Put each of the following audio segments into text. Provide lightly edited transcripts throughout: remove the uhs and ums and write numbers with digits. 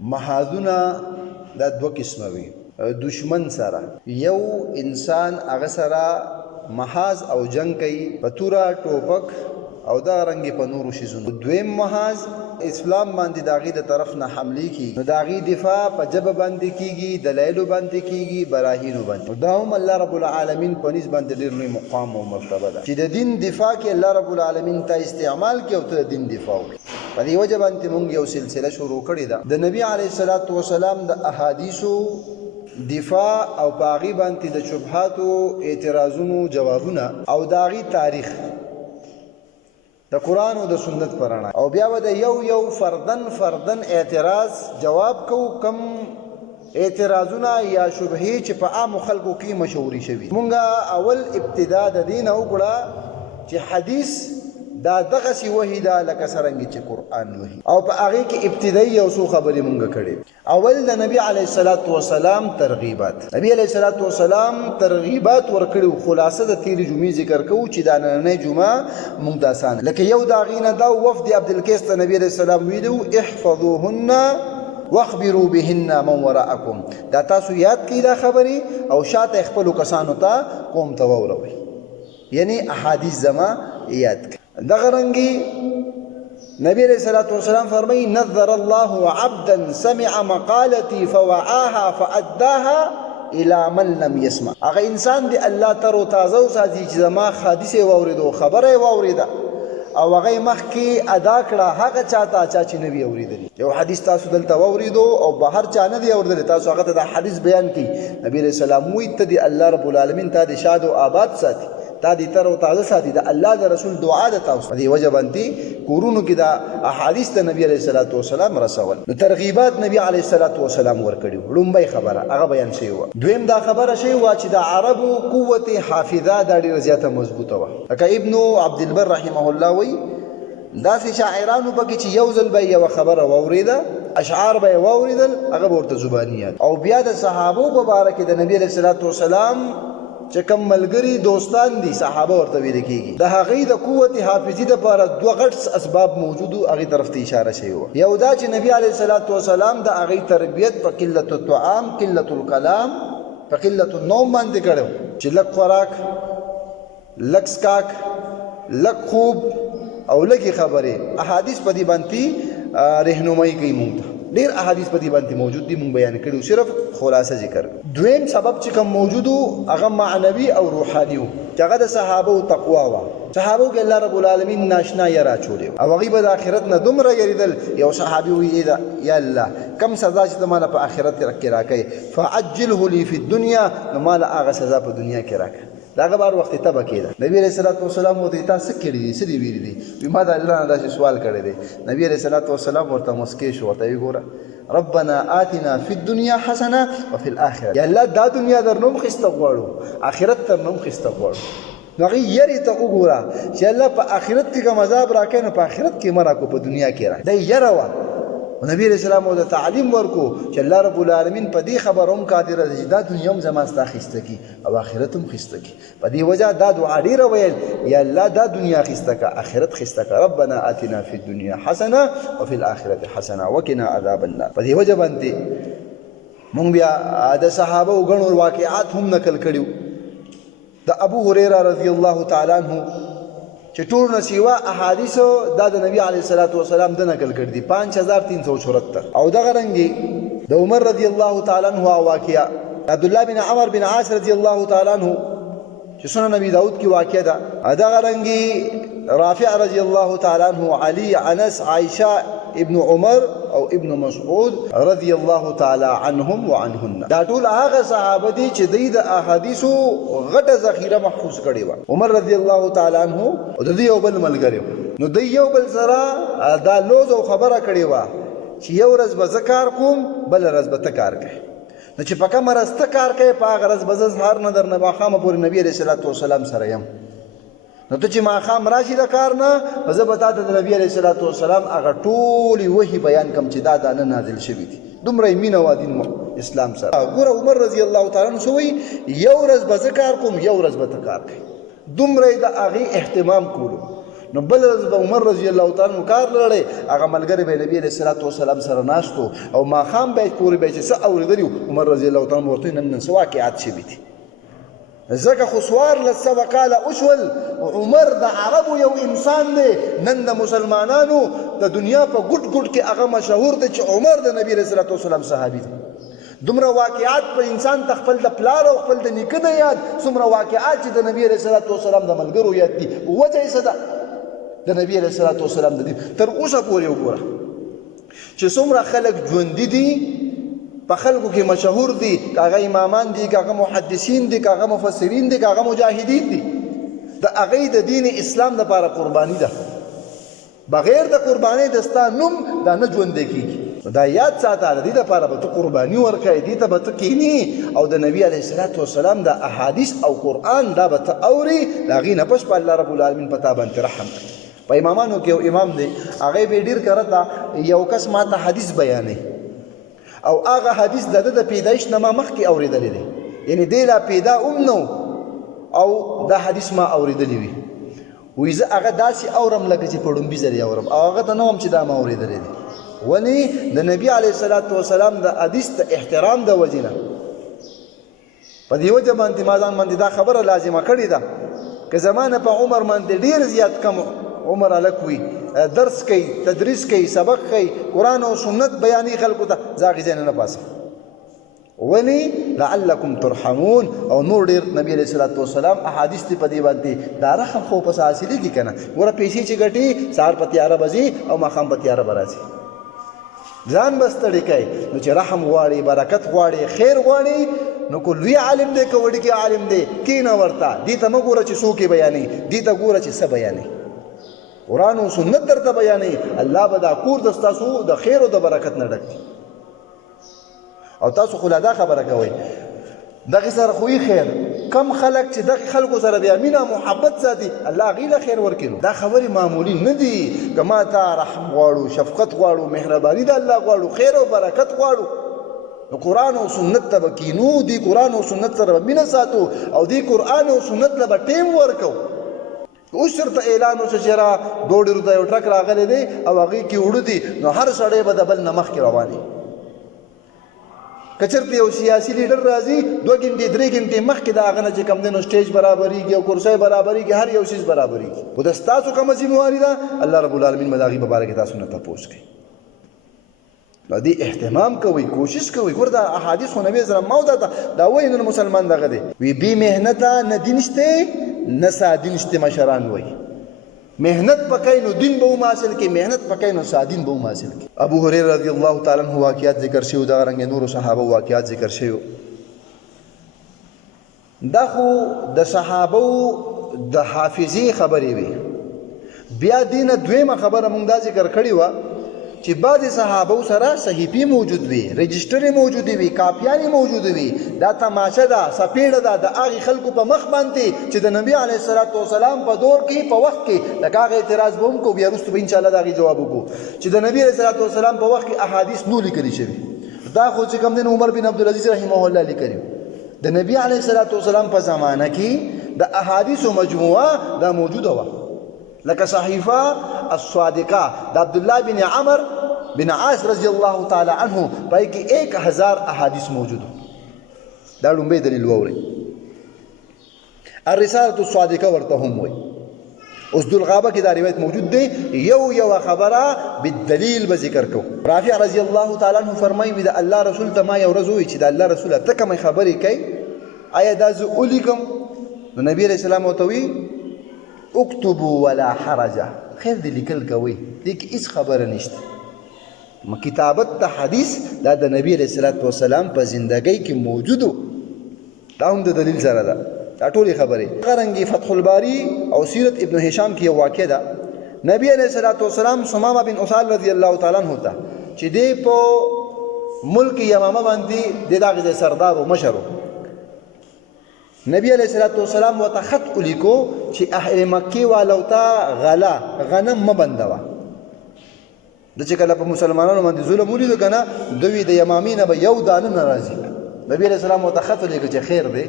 محاذونه دا دوه قسمه وي. دشمن سره یو انسان هغه سره محاذ او جنگ کوي په توره ټوپک او دا رنګ په نورو شیزونو. دویم محاذ اسلام باندې داغي د طرف نه حمله کیږي، نو داغي دفاع په جبه باندې کیږي، دلایل باندې کیږي، براهین باندې. دا هم الله رب العالمین په نسبت باندې ډیر لوی مقام او مرتبه ده چې د دین دفاع کې الله رب العالمین ته استعمال کوي او ته د دین دفاع کوي. په دې وجه باندې موږ یو سلسله شروع کړې ده د نبی علیه الصلاۃ والسلام د احادیثو دفاع او باغی باندې د شبهات او اعتراضونو جوابونه او داغي تاریخ د قرآن او د سنت پرانا، او بیا به د یو فردن اعتراض جواب کو. کم اعتراضونه یا شبهې چې په عام خلکو کې مشهوري شوي. مونږه اول ابتدا د دین وکړه چې حدیث دا دغسی وحی دا لکه څرنګه چې قرآن وحی، او په هغه کې ابتدایي یو څو خبرې مونږ کړې. اول د نبی علیه الصلاۃ والسلام ترغیبات. نبی علیه الصلاۃ والسلام ترغیبات ورکړو. خلاصه د تیری جمعې ذکر کوو چې دا نننۍ جمعه مونږ د آسان لکه یو دا غینه دا وفد عبدالقیس ته نبی علیه السلام ویلو احفظوهن واخبروا بهن من وراءکم. دا تاسو یاد کړئ دا خبرې او شاته خپل کسانو ته قوم ته وروي، یعنی احادیث زما یاد کړئ. دغه رنګي نبی علیہ الصلوۃ والسلام فرمایي نذر الله عبدا سمع مقالتي فوعاها فاداها الى من لم يسمع. هغه انسان دی الله تر تازه او ساتي چې زما حادثه واوریدو خبره واوریده او هغه مخ کې ادا کړه هغه چاته چې نبی اوریدلی. یو حدیث تاسو دلته واوریدو او بهر چا نه دی اوریدلی، تاسو هغه ته د حدیث بیان کړي. نبی علیہ السلام وی ته دی الله رب العالمین ته د شاد او آباد ساتي، تا دې تر او تازه ساتي. د الله د رسول دعا ده تاسو دې وجه باندې کورونو کې دا احادیث ته نبی علیه الصلاۃ والسلام رسول. نو ترغیبات نبی علیه الصلاۃ والسلام ورکړي. لومبۍ خبره هغه بیان شوی و. دویم دا خبره شوی و چې د عربو قوت حافظه دا ډیره زیاته مضبوطه و. لکه ابن عبد البر رحمه الله وی داسې شاعرانو پکې چې یو ځل به یو خبره واوریده، اشعار به واوریدل، هغه ورته زبانیات. او بیا د صحابو مبارک د نبی علیه الصلاۃ والسلام چې کوم ملګری دوستان دي صحابه ورته ویل کېږي. د هغې د قوت حافظي دپاره دوه غټ اسباب موجود و، هغې طرف ته اشاره شوې وه. یو دا چې نبي علیه الصلاۃ والسلام د هغې تربیت په قلت الطعام، قلت الکلام، په قلت النوم باندې کړی و چې لږ خوراک، لږ څښاک، لږ خوب او لږې خبرې. احادیث په دې باندې رهنمایي کوي مونږ ته. ډیر احادیث په دې باندې موجود دي، مونږ بیان کړو، صرف خلاصه ذکر. دویم سبب چې کوم موجودو هغه معنوي او روحاني و چې هغه د صحابه او تقوا و. صحابه کې الله رب العالمین ناشنا یې راچولې او هغوی به د آخرت نه دومره یریدل. یو صحابي وایي یا الله کم سزا چې ته ماله په آخرت کې راکوې فعجله لی فی الدنیا، نو ماله هغه سزا په دنیا کې راکړه. دا هغه بار وخت تبه کېده. نبی علیه الصلاۃ والسلام ورته تاسو څه کړي دي، څه دي ویلي دي؟ وایي ما د الله نه داسې سوال کړی دی. نبی علیه الصلاۃ والسلام ورته مسکی شو، ورته ویې ګوره ربنا آتنا فی الدنیا حسنه وفي الاخره. یا الله دا دنیا درنوم خسته غواړو، آخرت ترنوم خسته غواړو. نو هغې یرې ته وګوره چې الله په آخرت کې کوم عذاب راکوي نو په آخرت کې مه راکړو، په دنیا کې راکړه. دا یره وه. نبی علیہ السلام او د تعلیم ورکو چې الله رب العالمین په دې خبر هم قادر دی چې دا دنیا هم زما ستا خسته کی او آخرت هم خسته کی. په دې وجه دا دعا ډیره ویل یا الله دا دنیا خسته کا، آخرت خسته کا. ربنا آتنا فی الدنیا حسنه وفي الاخره حسنه وقنا عذاب النار. په دې وجه باندې مونږ بیا د صحابه او غنور واقعات هم نقل کړیو. د ابو هريره رضی الله تعالی عنہ چې ټول نه سیوا احادیثو دا د نبی علیه الصلاۃ والسلام د نقل کړي دي 5374. او دغه رنګي د عمر رضی الله تعالی عنہ واقعا، عبد الله بن عمر بن عاص رضی الله تعالی عنہ چې سنن نبی داود کی واقعا ده. دغه رنګي رافع رضی الله تعالی عنہ، علی، انس، عائشه، ابن عمر او ابن مسعود رضی الله تعالی عنهم وعنهن. دا ټول هغه صحابه دي چې د احادیثو غټه ذخیره محفوظ کړي و. عمر رضی الله تعالی عنہ او د یو بل ملګری نو د یو بل سره دا لوز او خبره کړي و چې یو ورځ به زه کار کوم، بل ورځ به ته کار کوې. نو چې په کومه ورځ ته کار کوې په هغه ورځ به زه سهار نه در نه ماښامه پورې نبي علیه الصلاۃ والسلام سره یم. نو ته چې ماښام راشي د کار نه زه به تا ته د نبي علیه الصلاۃ والسلام هغه ټولې وحي بیان کړم چې دا نه نازل شوي دي. دومره یې مینه وه دین اسلام سره. ګوره عمر رضی الله تعالی عنہ څه وایي یو ورځ به زه کار کوم، یو ورځ به ته کار کوې. دومره یې د هغې اهتمام کولو. نو بل ورځ به عمر رضی الله تعالی عنہ کار لړی هغه ملګری به نبی علیه الصلاة والسلام سره ناستو او ماښام به پورې به چې څه اورېدلي عمر رضی الله تعالی عنہ ورته نن څه واقعات شوي دي ځکه خو څوارلس سوه کاله وشول عمر د عربو یو انسان دی نن د مسلمانانو د دنیا په ګوټ ګوټ کې هغه مشهور دی چې عمر د نبی علیه الصلاة والسلام صحابي دی دومره واقعات په انسان ته خپل د پلار او خپل د نیکه نه یاد څومره واقعات چې د نبی علیه الصلاة والسلام د ملګرو یاد دي وجه یې څه ده د نبی علیه الصلاة والسلام د دین تر اوسه پورې وګوره چې څومره خلک ژوندي دي په خلکو کې مشهور دي که هغه امامان دي که هغه محدثین دي که هغه مفسرین دي که هغه مجاهدین دي د هغوی د دین اسلام دپاره قرباني ده بغیر د قربانۍ د ستا نوم دا نه ژوندی کېږي دا یاد ساته د دې دپاره به ته قرباني ورکوې دې ته به ته کښېنې او د نبي علیه الصلاة والسلام د احادیث او قرآن دا به ته اورې د هغې نه پس به الله رب العالمین په تا باندې رحم کړي په امامانو کې یو امام دی هغې به ډېر کرته یو کس ما ته حدیث بیانوي او هغه حدیث د ده د پیدایش نه ما مخکې اورېدلی دی یعنې دی لا پیدا هم نه او دا حدیث ما اورېدلی وي وایي زه هغه داسې اورم لکه چې په ړومبي ځل یې اورم او هغه ته نه وم چې دا ما اورېدلی دی ولې د نبي علیه الصلاة والسلام د حدیث د احترام د وجې نه په دې وجه باندې ما ځان باندې دا خبره لازمه کړې ده که زما نه په عمر باندې ډېر زیات کم عمر هلک وي درس کوي تدریس کوي سبق کوي قرآن او سنت بیانوي خلکو ته زه هغې ځای نه پاسم ولې لعلکم ترحمون او نور ډېر نبي علیه الصلاة والسلام احادیث دي په دې باندې دا رحم خو پسې حاصلېږي که نه ګوره پیسې چې ګټي سهار په تیاره به ځي او ماښام په تیاره به راځي ځان به ستړی کوي نو چې رحم غواړي برکت غواړي خیر غواړي نو کو لوی عالم دی که وړوکی عالم دی کښېنه ورته دې ته مه ګوره چې څوک یې بیانوي دې ته ګوره چې څه بیانوي قرآن او سنت درته بیانوي الله به دا کور د ستاسو د خیر او د برکت نه ډک دی او تاسو خو لا دا خبره کوئ دغې سره خوی خیر کم خلک چې دغې خلکو سره بیا مینه محبت ساتي الله هغې له خیر ورکړي دا خبرې معمولي نه دي که ما ته رحم غواړو شفقت غواړو مهرباني د الله غواړو خیر او برکت غواړو نو قرآن او سنت ته به کینو دی قرآن او سنت سره به مینه ساتو او دی قرآن او سنت له به ټیم ورکو اوس چېرته اعلان وشو چې را دوړې ته یو ټرک راغلی دی او هغې کې اوړه دي نو هر سړی به د بل نه مخکې روان وي که چېرته یو سیاسي لیډر راځي 2 ګنټې 3 ګنټې مخکې د هغه نه چې کوم دی نو سټیج برابرېږي او کرسی برابرېږي هر یو څیز برابرېږي خو د ستاسو کومه ذمهواري ده الله رب العالمین به د هغې په باره کې تاسو نه تپوس کوي نو دې اهتمام کوئ کوشش کوئ ګوره دا احادیث خو نبي اسلام ما دا وایي نو مسلمان دغه دی وی بې محنته نه دین شته نه سادین شته مشران وایي محنت پکای نو دین به هم حاصل کی محنت پکای نو سادین به هم حاصل کی ابو هريره رضی الله تعالی عنہ واقعات ذکر شوی دا رنګ نور صحابه واقعات ذکر شوی دا خو د صحابه د حافظي خبرې وي بیا دینه دویمه خبره مونږ دا ذکر کړی و چې بعضې صحابو سره صحیفې موجود وي رجسټرې موجودې وي کاپیانې موجودې وي دا تماشه ده سپېړه ده د هغې خلکو په مخ باندې چې د نبي علیه الصلاة والسلام په دور کې په وخت کې لکه هغه اعتراض به هم کوو بیا وروسته به انشاءالله د هغې جواب وکړو چې د نبي علیه الصلاة والسلام په وخت کې احادیث نو لیکلي شوي دا خو چې کوم دی عمر بن عبدالعزیز رحمه الله لیکلي د نبي علیه الصلاة والسلام په زمانه کې د احادیثو مجموعه دا موجوده وه لکه صحیفه الصادقه د عبدالله بن عمر بن عاص رضی الله تعالی عنہ پای کې 1000 احادیث موجود دا لومبه دلیل ووري الرساله الصادقه ورته هم وي اوس دل غابه کې دا روایت موجود دی یو خبره بالدلیل به ذکر کو رافع رضی الله تعالی عنہ فرمایي د الله رسول ته ما یو ورځ وی چې د الله رسول ته کوم خبرې کوي آیا دا زه ولیکم نو نبی رسول الله متوي اكتبوا ولا حرج خیر دې لیکل کوي دې کې هیڅ خبره نشته کتابت ته حدیث دا د نبی علیه الصلاة والسلام په زندګۍ کې موجودو دا هم د دلیل سره ده دا ټولې خبرې غرنګي فتح الباری او سیرت ابن هشام کې یو واقع ده نبی علیه الصلاة والسلام ثمامه بن اسال رضی الله تعالی عنہ ته چې دی په ملک یمامه باندې د دغه سردار او مشر نبی علیه الصلاة والسلام ورته خط ولیکو چې اهل مکې والو ته غلا غنم مه بندوه د چې کله په مسلمانانو باندې ظلم ولیدو که نه دوی د یمامي نه به یو دانه نه راځي نبي علیه السلام ورته خط ولیکو چې خیر دی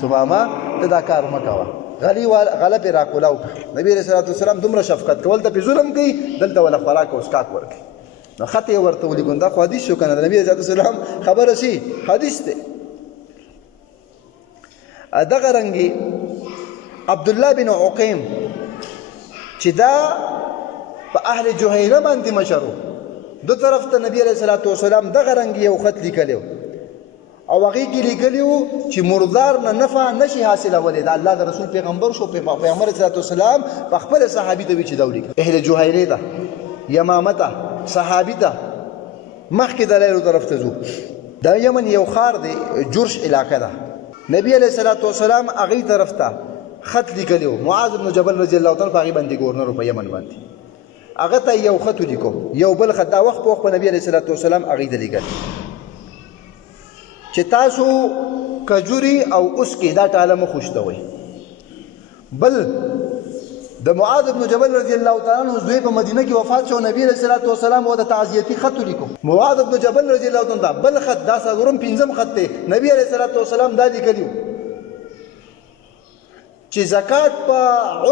ثمامه ته دا کار مه کوه غله پې راکولاو کړه. نبي علیه صلات وسلام دومره شفقت کول ته پې ظلم کوي، دلته وله خوراک او څښاک ورکوي. نو خط یې ورته ولیکون. دا خو حدیث شو که نه، د نبي علیه صلات وسلام خبره شي حدیث دی. دغه رنګې عبدالله بن عقیم چې دا په اهل جهیره باندې مشر و، دو طرف ته نبی علیه صلات وسلام دغه رنګ یو خط لیکلی و او هغې کې لیکلي و چې مردار نه نفع نشي حاصلولی. د الله د رسول پیغمبر شو، پیغمبر علیه صلات وسلام په خپله صحابي ته وي چې دا ولیکه. اهل جهیرې ته، یمامه ته، صحابي ته، مخکې دلایلو طرف ته ځو. د یمن یو ښار دی، جرش علاقه ده. نبی علیه صلات وسلام هغې طرف ته خط لیکلی و. معاذ بن جبل رضی الله تعالی په هغې باندې ګورنر و په یمن باندې. هغه ته یو خط ولیکو، یو بل خط. دا وخت په وخت په نبي علیه صلات وسلام هغې ته لیکل چې تاسو کجوري او اسکې دا ټاله مه خوشتوئ. بل د معاذ بن جبل رضی الله تعالی عنہ دوی په مدینه کې وفات شو. نبی علیه صلات وسلام ورته تعزیتي خط ولیکو. معاذ بن جبل رضی الله تعالی عنہ بل خط، دا څلورم پنځم خط دی. نبی علیه صلات وسلام دا لیکلی چې زکات په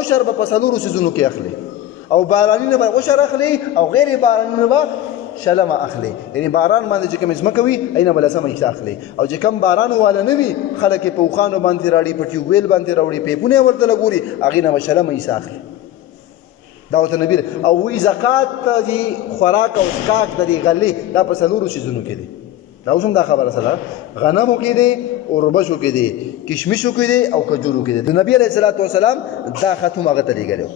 عشر به په څلورو څیزونو کې اخلي، او بارانونه به عشر اخلي او غیر بارانونه به شلمه اخلي. یعنی باران باندې چې کوم ځمکه وي اینه به لسمه حصه اخلي، او چې کوم باران والا نه وي خلک یې په اوښانو باندې راړي، په ټیوبویل باندې راوړي، پیپونه یې ورته لګوري، هغې نه به شلمه حصه اخلي. دا ورته نبي او وایي زکات د خوراک او څښاک د دې غلې دا په څلورو څیزونو کې دی. دا اوس هم دا خبره سره غنمو کې دی، اوربشو کې دی، کشمشو کې دی او کجورو کې دی. د نبي علیه صلات وسلام دا خط هم هغه ته لیږلی و.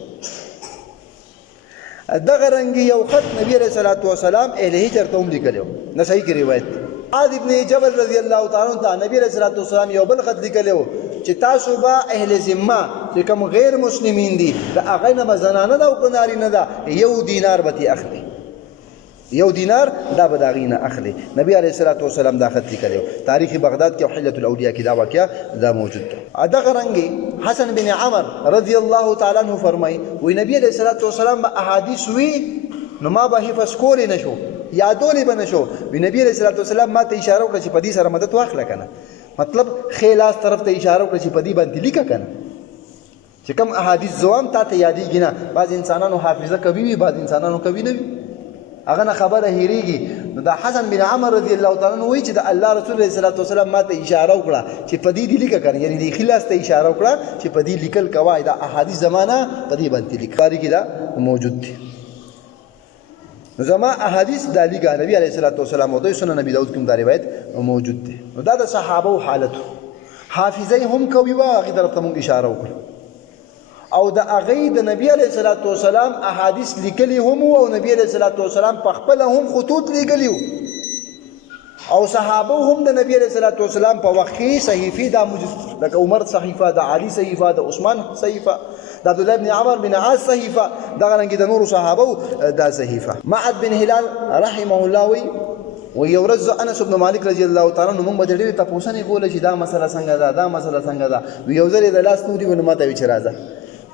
دغه رنګ یو خط نبی علیه صلات وسلام اهل هجر ته هم لیکلی و. نسائی کې روایت دی. معاذ ابن جبل رضی الله تعالی عنہ ته نبی علیه صلات وسلام یو بل خط لیکلی و چې تاسو به اهل ذمه چې کوم غیر مسلمین دي د هغې نه به زنانه ده او که نارینه ده 1 دینار به ترې اخلي، 1 دینار دا به د هغې نه اخلي. نبی علیه صلات وسلام دا خط لیکلی و. تاریخ بغداد کې او حلة الاولیاء کې دا واقعه دا موجود ده. دغه رنګې حسن بن عمر رضی الله تعالی عنہ فرمایي وایي نبی علیه صلات وسلام به احادیث وي نو ما به حفظ کولی نه شو، یادولی به نه شو. وایي نبی علیه صلات وسلام ما ته اشاره وکړه چې په دې سره مدد واخله که نه، مطلب ښې لاس طرف ته اشاره وکړه چې په دې باندې لیکه که نه، چې کوم احادیث زوام تا ته یادېږي نه. بعض انسانانو حافظه قوي وي، بعض انسانانو قوي نه وي، هغه نه خبره هېرېږي. نو دا حسن بن عمر رضی الله تعالی عنہ وایي چې د الله رسول علیه صلات وسلام ما ته اشاره وکړه چې په دې دې لیکه که نه، یعنې د ښي لاس ته اشاره وکړه چې په دې لیکل کوه، دا احادیث زمانه په دې باندې لیکه. بخاري کې دا موجود دي. نو زما احادیث دا لیکه نبي علیه صلات وسلام ورته سنن نبي داود کې هم دا روایت موجود دی. نو دا د صحابو حالت حافظه هم قوي وه، هغې طرف ته موږ اشاره وکړو. او د هغې د نبي علیه صلات وسلام احادیث لیکلي هم وو، او نبي علیه صلات وسلام په خپله هم خطوط لیکلي وو، او صحابه هم د نبي علیه صلات وسلام په وخت کې صحیفې دا موجود، لکه عمر صحیفه، د علي صحیفه، د عثمان صحیفه، د عبدالله بن عمر بن عاص صحیفه، دغه رنګې د نورو صحابو دا صحیفه. معد بن هلال رحمه الله وی یو ورځ انس بن مالک رضی الله تعالی عنہ موږ به د ډېرې تپوسنې کوله چې دا مسله څنګه ده، دا مسله څنګه ده. وی یو ځل یې د لاس نوري ونو ما ته وی چې راځه،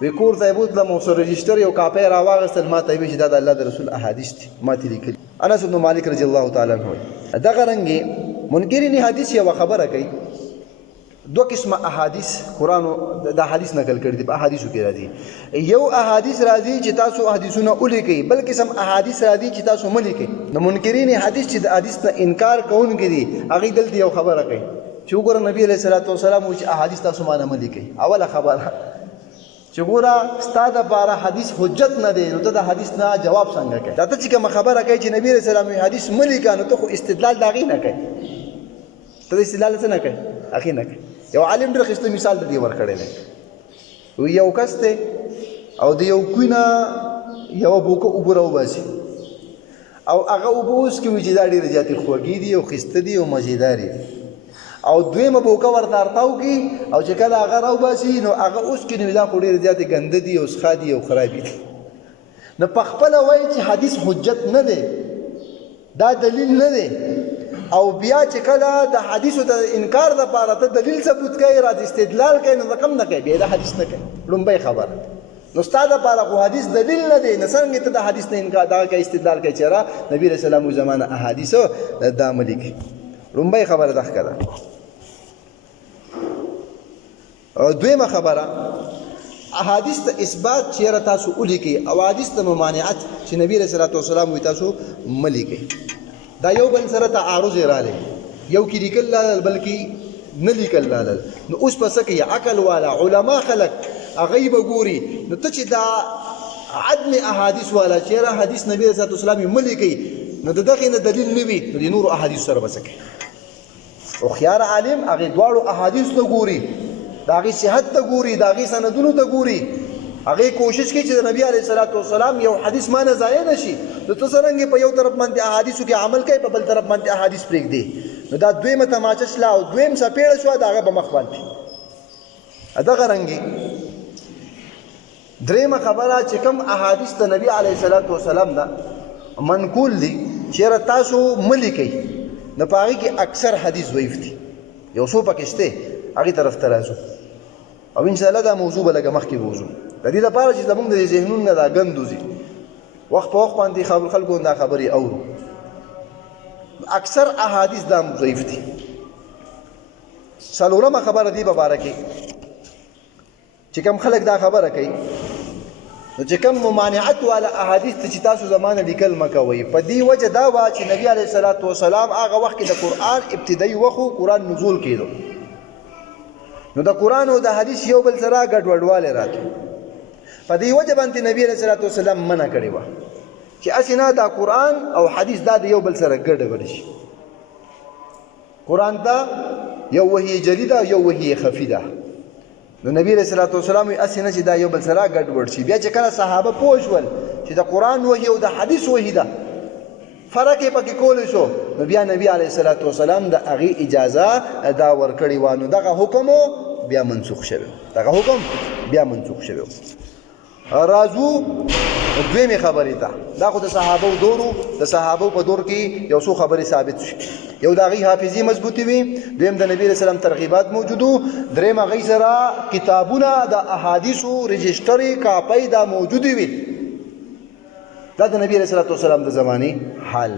وی کور ته یې بوتلم او سره رجسټر یو کاپۍ راواغېستل، ما ته یې وی چې دا د الله د رسول احادیث دي، ما ترې لیکلي. انس بن مالک رضی الله تعالی عنہ وایي دغه رنګې منکرین حدیث یوه خبره کوي. دو قسمه احادیث قرآن د حدیث نقل کړي دي، په احادیثو کې راځي. یو احادیث راځي چې تاسو حدیثونه ولیکئ، بل قسم احادیث راځي چې تاسو مه لیکئ. د منکرین حدیث چې د حدیث نه انکار کوونکي دي هغوی دلته یو خبره کوي چې وګوره نبي علیه صلات وسلام وایي چې احادیث تاسو مانه مه لیکئ. اوله خبره چې ګوره ستا دپاره حدیث حجت نه دی، نو ته د حدیث نه جواب څنګه کوې؟ دا ته چې کومه خبره کوي چې نبي علیه السلام حدیث مه لیکه، نو ته خو استدلال د هغې نه کوې، ته د استدلال څه نه کوې؟ هغې نه کوې. یو عالم ډېر ښایسته مثال د دې ورکړی دی. وایي یو کس دی او د یو کوی نه یوه بوکه اوبه راوباسي، او هغه اوبه اوس کې وایي چې دا ډېرې زیاتې خوږې دي او ښایسته دي او مزېدارې دي، او دویمه بوکه ورته ارتاو کړي، او چې کله هغه راوباسي نو هغه اوس کې نو دا خو ډېرې زیاتې ګنده دي او څښا دي او خرابې دي. نو په خپله وایي چې حدیث حجت نه دی، دا دلیل نه دی، او بیا چې کله د حدیثو د انکار دپاره ته دلیل ثبوت کوي، را د استدلال کوي، نو د کم نه کوي، بیا د حدیث نه کوي. لومبۍ خبره نو ستا دپاره خو حدیث دلیل نه دی، نو څرنګه ته د حدیث نه انکار دغه کوي، استدلال کوي چې یاره نبي علیه السلام زمانه احادیثو دا عملي کوي. لومبۍ خبره دا ښکاره. دویمه خبره احادیث ته اثبات چیرې تاسو ولیکئ او احادیث ته ممانعت چې نبی علیه الصلاة والسلام وایي تاسو مه لیکئ. دا یو بل سره تعارض یې رالی، یو کې لیکل لالل بلکې نه لیکل لالل. نو اوس په څه کوي؟ عقل والا علما خلک هغه یې به ګوري. نو ته چې دا عدم احادیث والا چیرې حدیث نبی علیه الصلاة والسلام یې مه لیکئ، نو د دغې نه دلیل نه وي، نو د نورو احادیثو سره به څه کوي؟ هوښیار عالم هغې دواړو احادیثو ته ګوري، د هغې صحت ته ګوري، د هغې سندونو ته ګوري، هغې کوشش کوي چې د نبي علیه الصلاة والسلام یو حدیث ما نه ضایع نه شي. نو ته څرنګې په یو طرف باندې احادیثو کې عمل کوي، په بل طرف باندې احادیث پرېږدي، نو دا دویمه تماچه شله او دویم څپېړه شوه، د هغه به مخ باندې. دغه رنګې درېیمه خبره چې کوم احادیث د نبي علیه الصلاة والسلام نه منقول دي چېرې تاسو مه لیکئ، نو په هغې کې اکثر حدیث ضعیف دي. یو څو پکې شته، هغې طرف ته راځو او انشاءالله دا موضوع به لږه مخکې بوځو، د دې لپاره چې زموږ د ذهنونو نه دا ګند وځي. وخت په وخت باندې خلکو دا خبرې اورو. اکثر احادیث دا ضعیف دي. څلورمه خبره دې په باره کې چې کوم خلک دا خبره کوي، نو چې کوم ممانعت والا احادیث ته چې تاسو زمانه لیکل مه کوئ، په دې وجه دا وه چې نبي علیه الصلاة والسلام هغه وخت کې د قرآن ابتدایي وخت و، قرآن نزول کېدو، نو د قرآن او د حدیث یو بل سره ګډوډوالی راتلو. په دې وجه باندې نبي علیه الصلاة والسلام منع کړې وه چې هسې نه دا قرآن او حدیث دا د یو بل سره ګډوډ شي. قرآن ته یو وحی جلی ده، یو وحی خفي ده. نو نبی علیه الصلاة والسلام وایي هسې نه چې دا یو بل سره ګډوډ شي. بیا چې کله صحابه پوه شول چې د قرآن وحی او د حدیث وحی ده، فرق یې پکې کولی شو، نو بیا نبی علیه الصلاة والسلام د هغې اجازه دا ورکړې وه. نو دغه حکم بیا منسوخ شوی، دغه حکم بیا منسوخ شوی. راځو دویمې خبرې ته. دا خو د صحابو دورو، د صحابو په دور کې یو څو خبرې ثابت شي. یو د هغې حافظي مضبوطې وي، دویم د نبي علیه السلام ترغیبات موجودو، دریم هغې سره کتابونه د احادیثو رجسټرې کاپۍ دا موجودې وي. دا د نبی علیه السلام د زمانې حال